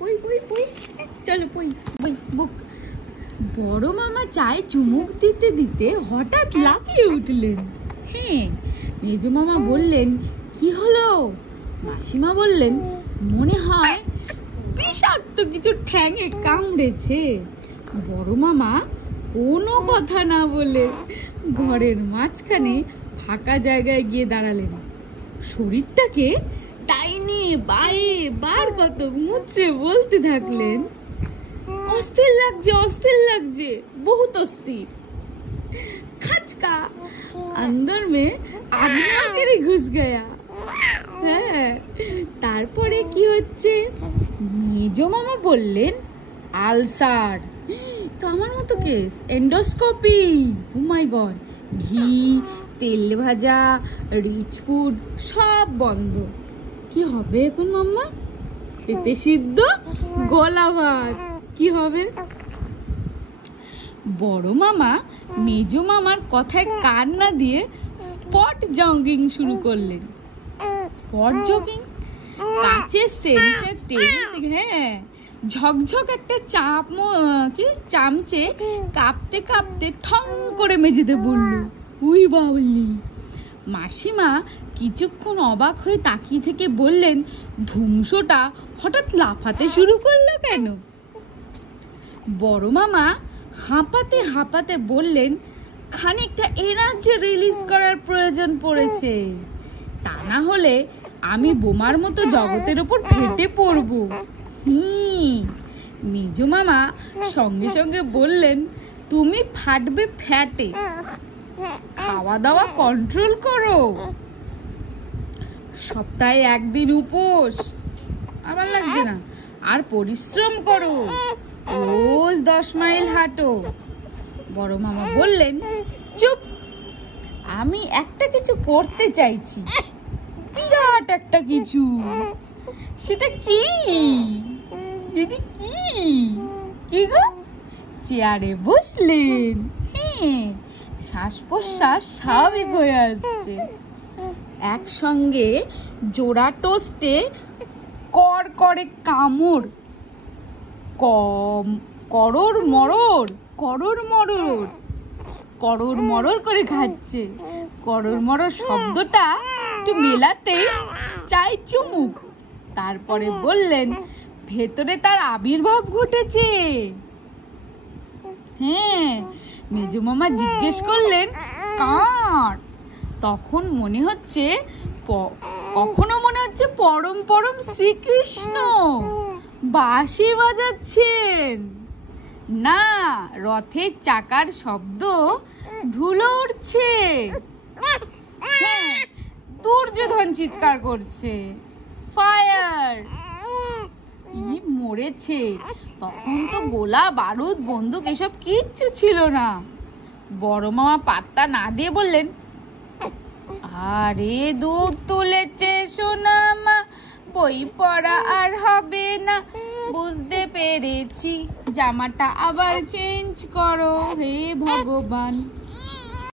পই পই পই, চলো পই পই বুক। বড় মামা চায়ে চুমুক দিতে দিতে হঠাৎ লাফিয়ে উঠলেন। হ্যাঁ, মেজো মামা বললেন, কি হলো? মাসিমা বললেন, মনে হয় বিষাক্ত কিছু ঠ্যাঙে কামড়েছে। বড় মামা কোনো কথা না বলে ঘরের মাঝখানে ফাঁকা জায়গায় গিয়ে দাঁড়ালেন। শরীরটাকে টাইনে বায়ে বার কত মুচড়ে বলতে থাকলেন, অস্থির লাগছে, অস্থির লাগছে, বহুত অস্থির। खचका अंदर में আগ্নেয়গিরি ঘুষ গয়া। হ্যাঁ, তারপরে কি হচ্ছে? মেজো মামা বললেন, আলসার। তো আমার মতো কেস, এন্ডোস্কোপি। ও মাই গড, ঘি, তেল ভাজা, রিচ ফুড সব বন্ধ। কি হবে এখন মাম্মা? পেঁপে সিদ্ধ, গোলা ভাত। কি হবে? বড় মামা মেজো মামার কথায় কান না দিয়ে স্পট জগিং শুরু করলেন। Spot jogging? কাচের সেন্টার টেবিল, হ্যাঁ, ঝকঝক একটা চামচে কাঁপতে কাঁপতে ঠং করে মেঝেতে পড়ল। উই বাবলি! মাসিমা কিছুক্ষণ অবাক হয়ে তাকিয়ে থেকে বললেন, ধ্বংসটা হঠাৎ লাফাতে শুরু করলো কেন? বড় মামা হাঁপাতে হাঁপাতে বললেন, খানিকটা এনার্জি রিলিজ করার প্রয়োজন পড়েছে, তা না হলে আমি বোমার মতো জগতের উপর ফেটে পড়বো। মেজো মামা সঙ্গে সঙ্গে বললেন, তুমি ফাটবে ফ্যাটে, খাওয়া দাওয়া কন্ট্রোল করো, সপ্তাহে একদিন উপোস, আবার লাগছে না, আর পরিশ্রম করো, রোজ 10 মাইল হাঁটো। বড় মামা বললেন, চুপ, আমি একটা কিছু করতে চাইছি, বিরাট একটা কিছু। সেটা কি দিদি? কি গো? চেয়ারে বসলেন। হ্যাঁ, শ্বাস প্রশ্বাস স্বাভাবিক হয়ে আসছে। একসঙ্গে জোড়া টোস্টে কর করে কামড়, করর মরর করে খাচ্ছে। করর মরর শব্দটা একটু মেলাতে চাই চুমুক। তারপরে বললেন, ভেতরে তার আবির্ভাব ঘটেছে। হ্যাঁ, মেজো মামা জিজ্ঞেস করলেন, কার? তখন কখনো মনে হচ্ছে পরম পরম শ্রীকৃষ্ণ বাঁশি বাজাচ্ছেন, না রথের চাকার শব্দ, ধুলো উঠছে। হ্যাঁ, দুর্যোধন চিৎকার করছে, ফায়ার! মরেছে। তখন তো গোলা বারুদ বন্দুক এসব কিচ্ছু ছিল না। বড় মামা পাত্তা না দিয়ে বললেন, আরে দুধ তুলেছে সোনামা, বই পড়া আর হবে না, বুঝতে পেরেছি, জামাটা আবার চেঞ্জ করো হে ভগবান।